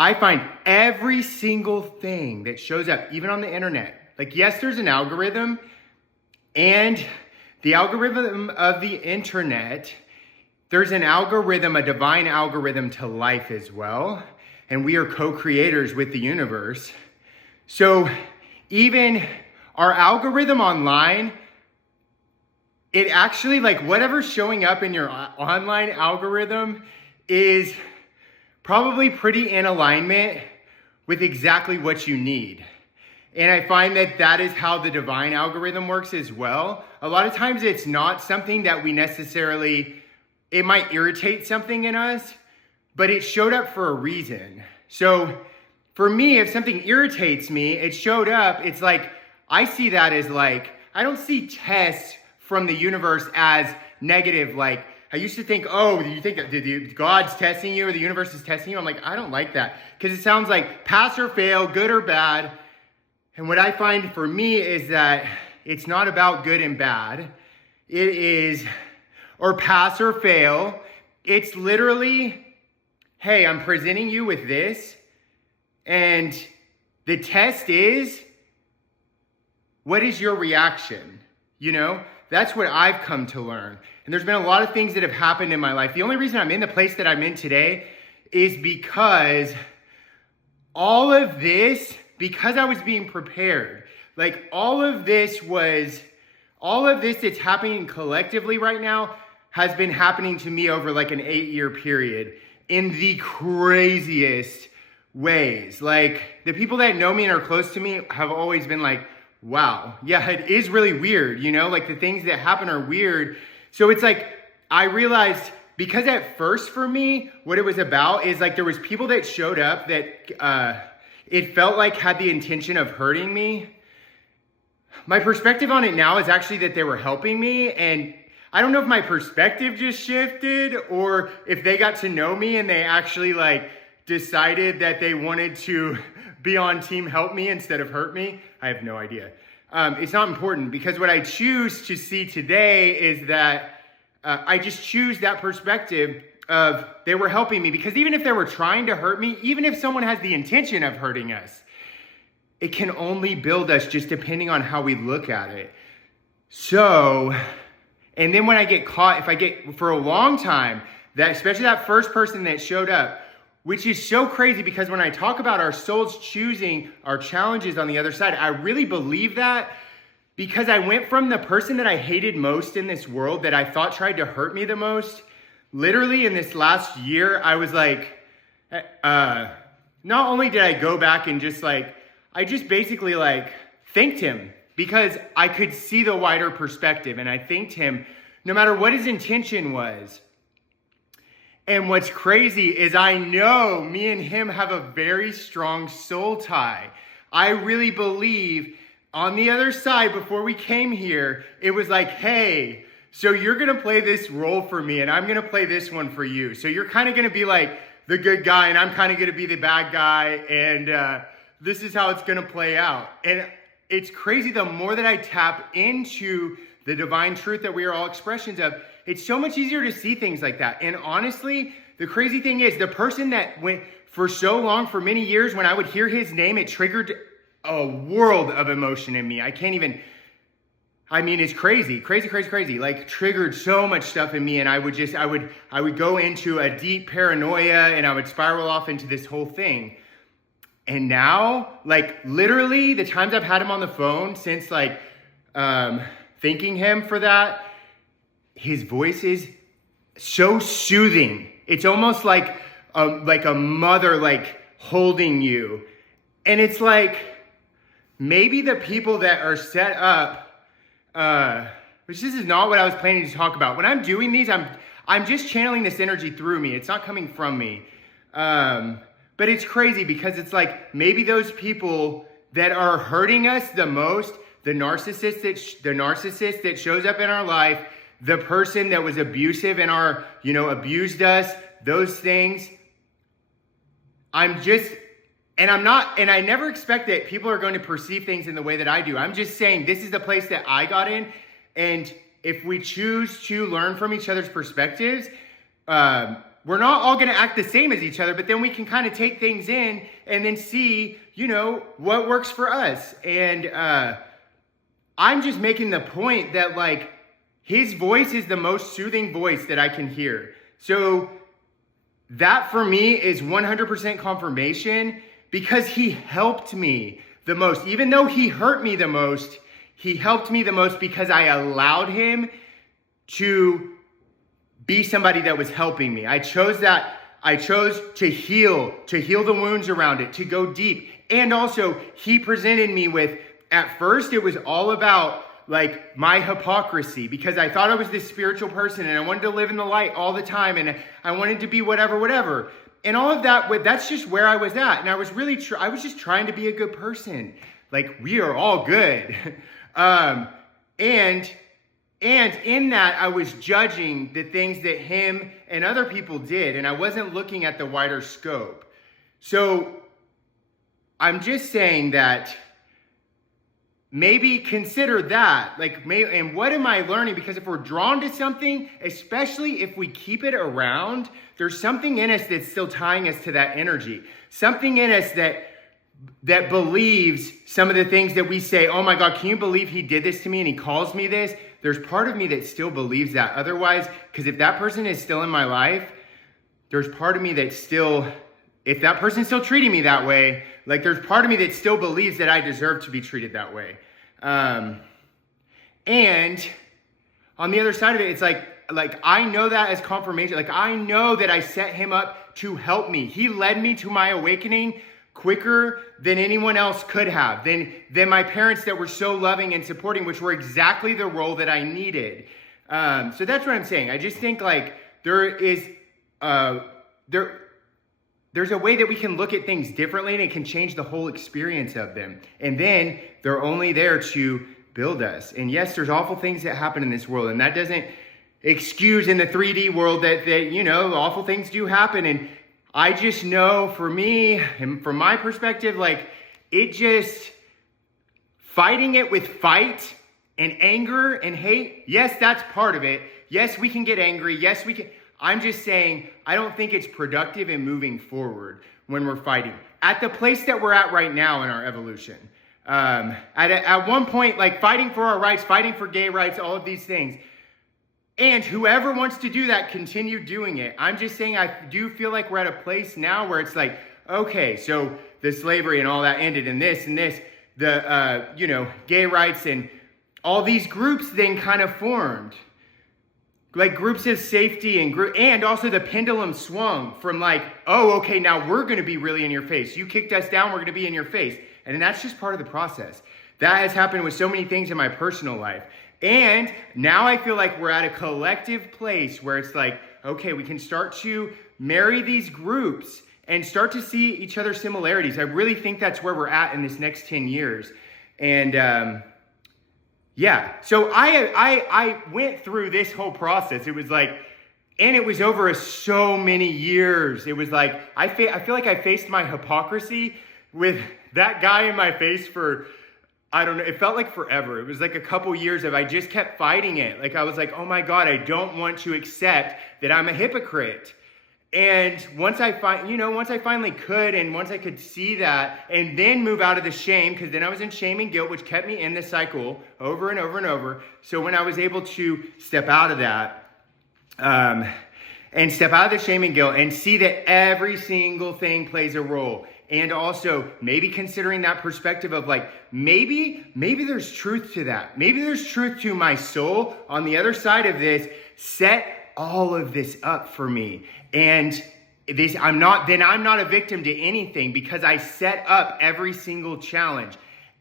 I find every single thing that shows up, even on the internet, like, yes, there's an algorithm, and the algorithm of the internet, there's an algorithm, a divine algorithm to life as well. And we are co-creators with the universe. So even our algorithm online, it actually, like, whatever's showing up in your online algorithm is probably pretty in alignment with exactly what you need. And I find that that is how the divine algorithm works as well. A lot of times it's not something that we necessarily, it might irritate something in us, but it showed up for a reason. So for me, if something irritates me, it showed up, it's like, I see that as like, I don't see tests from the universe as negative. Like, I used to think, oh, do you think God's testing you or the universe is testing you? I'm like, I don't like that, because it sounds like pass or fail, good or bad. And what I find for me is that it's not about good and bad. It is, or pass or fail. It's literally, hey, I'm presenting you with this, and the test is, what is your reaction? You know, that's what I've come to learn. And there's been a lot of things that have happened in my life. The only reason I'm in the place that I'm in today is because all of this, because I was being prepared. Like, all of this that's happening collectively right now has been happening to me over like an 8-year period in the craziest ways. Like, the people that know me and are close to me have always been like, wow, yeah, it is really weird, you know, like the things that happen are weird. So it's like, I realized, because at first for me, what it was about is like, there was people that showed up that it felt like had the intention of hurting me. My perspective on it now is actually that they were helping me, and I don't know if my perspective just shifted or if they got to know me and they actually like decided that they wanted to be on team help me instead of hurt me. I have no idea. It's not important, because what I choose to see today is that I just choose that perspective of they were helping me, because even if they were trying to hurt me, even if someone has the intention of hurting us, it can only build us just depending on how we look at it. So, and then when I get caught, if I get, for a long time, that especially that first person that showed up, which is so crazy, because when I talk about our souls choosing our challenges on the other side, I really believe that, because I went from the person that I hated most in this world, that I thought tried to hurt me the most, literally in this last year, I was like, not only did I go back and just like, I just basically like thanked him, because I could see the wider perspective, and I thanked him no matter what his intention was. And what's crazy is I know me and him have a very strong soul tie. I really believe on the other side, before we came here, it was like, hey, so you're going to play this role for me, and I'm going to play this one for you. So you're kind of going to be like the good guy, and I'm kind of going to be the bad guy, and this is how it's going to play out. And it's crazy, the more that I tap into the divine truth that we are all expressions of, it's so much easier to see things like that. And honestly, the crazy thing is, the person that went for so long, for many years, when I would hear his name, it triggered a world of emotion in me. I can't even, I mean, it's crazy, like triggered so much stuff in me. And I would go into a deep paranoia, and I would spiral off into this whole thing. And now, like literally the times I've had him on the phone since like thanking him for that, his voice is so soothing. It's almost like a mother like holding you. And it's like, maybe the people that are set up, which this is not what I was planning to talk about. When I'm doing these, I'm just channeling this energy through me. It's not coming from me. But it's crazy, because it's like, maybe those people that are hurting us the most, the narcissist that shows up in our life, the person that was abusive in our, abused us, those things. And I never expect that people are going to perceive things in the way that I do. I'm just saying, this is the place that I got in. And if we choose to learn from each other's perspectives, we're not all going to act the same as each other, but then we can kind of take things in and then see, what works for us. And I'm just making the point that like his voice is the most soothing voice that I can hear. So that for me is 100% confirmation, because he helped me the most. Even though he hurt me the most, he helped me the most because I allowed him to be somebody that was helping me. I chose to heal the wounds around it, to go deep. And also he presented me with, at first it was all about like my hypocrisy, because I thought I was this spiritual person and I wanted to live in the light all the time and I wanted to be whatever. And all of that, that's just where I was at. And I was really, I was just trying to be a good person. Like, we are all good. And in that, I was judging the things that him and other people did, and I wasn't looking at the wider scope. So I'm just saying that maybe consider that. And what am I learning? Because if we're drawn to something, especially if we keep it around, there's something in us that's still tying us to that energy. Something in us that believes some of the things that we say, oh my God, can you believe he did this to me and he calls me this? There's part of me that still believes that. Otherwise, because if that person is still in my life, there's part of me that still, if that person's still treating me that way, like there's part of me that still believes that I deserve to be treated that way. And on the other side of it, it's like I know that as confirmation. Like I know that I set him up to help me. He led me to my awakening quicker than anyone else could have, than my parents that were so loving and supporting, which were exactly the role that I needed. So that's what I'm saying. I just think like there's a way that we can look at things differently, and it can change the whole experience of them. And then they're only there to build us. And yes, there's awful things that happen in this world, and that doesn't excuse in the 3D world that awful things do happen. And I just know for me and from my perspective, like it just fighting it with fight and anger and hate. Yes, that's part of it. Yes, we can get angry. Yes, we can. I'm just saying, I don't think it's productive in moving forward when we're fighting at the place that we're at right now in our evolution. At one point, like fighting for our rights, fighting for gay rights, all of these things. And whoever wants to do that, continue doing it. I'm just saying, I do feel like we're at a place now where it's like, okay, so the slavery and all that ended, and this, the, gay rights and all these groups then kind of formed. Like groups of safety and also the pendulum swung from like, oh, okay, now we're going to be really in your face. You kicked us down, we're going to be in your face. And that's just part of the process. That has happened with so many things in my personal life. And now I feel like we're at a collective place where it's like, okay, we can start to marry these groups and start to see each other's similarities. I really think that's where we're at in this next 10 years. And so I went through this whole process. It was like, and it was over so many years. It was like, I feel like I faced my hypocrisy with that guy in my face for, I don't know, it felt like forever. It was like a couple years of I just kept fighting it. Like I was like, oh my God, I don't want to accept that I'm a hypocrite. And once I finally could, and once I could see that and then move out of the shame, because then I was in shame and guilt, which kept me in the cycle over and over and over. So when I was able to step out of that, and step out of the shame and guilt and see that every single thing plays a role. And also maybe considering that perspective of like, maybe there's truth to that. Maybe there's truth to my soul on the other side of this, set all of this up for me. And I'm not a victim to anything because I set up every single challenge.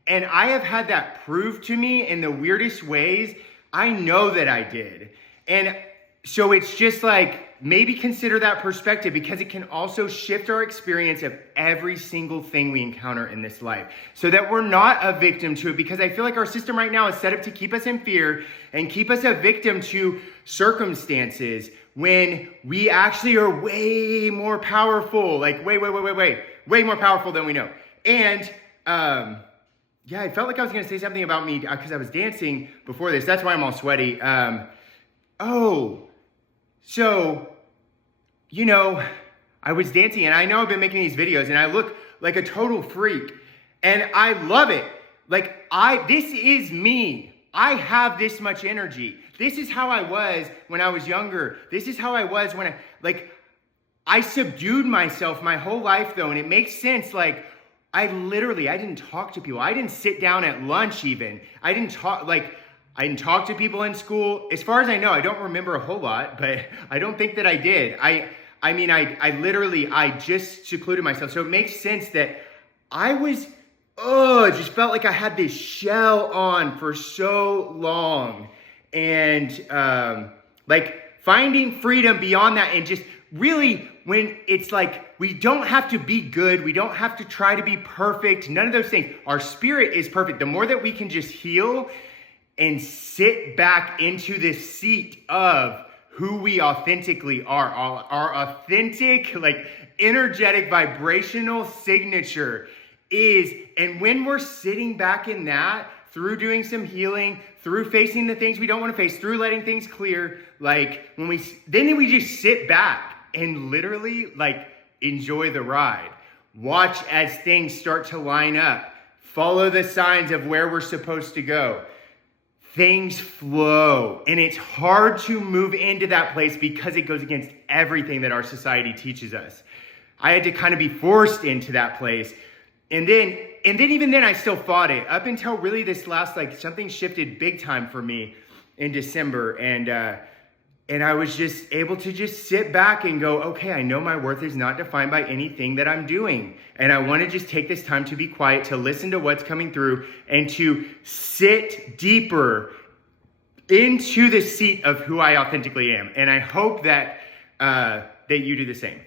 And I have had that proved to me in the weirdest ways. I know that I did. And so it's just like, maybe consider that perspective, because it can also shift our experience of every single thing we encounter in this life so that we're not a victim to it. Because I feel like our system right now is set up to keep us in fear and keep us a victim to circumstances when we actually are way more powerful, like way more powerful than we know. And I felt like I was going to say something about me because I was dancing before this. That's why I'm all sweaty. So you know, I was dancing, and I know I've been making these videos and I look like a total freak, and I love it. Like, this is me. I have this much energy. This is how I was when I was younger. This is how I was when I subdued myself my whole life though. And it makes sense. Like, I didn't talk to people. I didn't sit down at lunch even. I didn't talk to people in school. As far as I know, I don't remember a whole lot, but I don't think that I did. I just secluded myself. So it makes sense that it just felt like I had this shell on for so long. And finding freedom beyond that, and just really when it's like, we don't have to be good. We don't have to try to be perfect. None of those things. Our spirit is perfect. The more that we can just heal and sit back into this seat of who we authentically are, our authentic, energetic, vibrational signature is, and when we're sitting back in that, through doing some healing, through facing the things we don't want to face, through letting things clear, then we just sit back and literally enjoy the ride. Watch as things start to line up. Follow the signs of where we're supposed to go. Things flow, and it's hard to move into that place because it goes against everything that our society teaches us. I had to kind of be forced into that place. And then even then I still fought it up until really this last, something shifted big time for me in December. And I was just able to just sit back and go, okay, I know my worth is not defined by anything that I'm doing. And I want to just take this time to be quiet, to listen to what's coming through, and to sit deeper into the seat of who I authentically am. And I hope that you do the same.